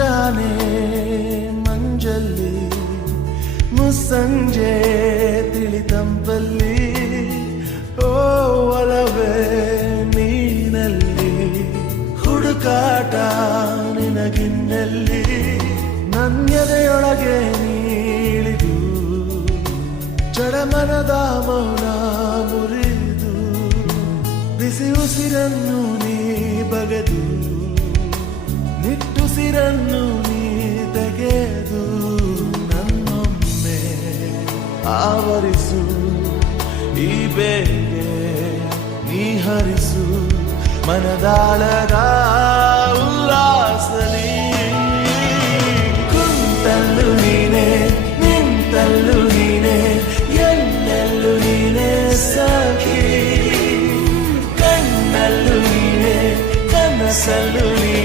ಮುಂಜಾನೆ ಮಂಜಲ್ಲಿ ಮುಸ್ಸಂಜೆ ತಿಳಿತಂಪಲ್ಲಿ ಓ ಒಲವೇ ನೀನಲ್ಲಿ ಹುಡುಕಾಟ ನಿನಗಿನ್ನಲ್ಲಿ ನನ್ಯದೆಯೊಳಗೆ ನೀಳಿದು ಚಡಮನದ ಮೌನ ಮುರಿದು ಬಿಸಿ ಉಸಿರನ್ನು ನೀ ಬಗೆದು ನಿಟ್ಟುಸಿರನ್ನು ನೀ ತೆಗೆದು ನನ್ನೊಮ್ಮೆ ಆವರಿಸು ಈ ಬೇಗೆ ನೀ ಹರಿಸು ಮನದಾಳದ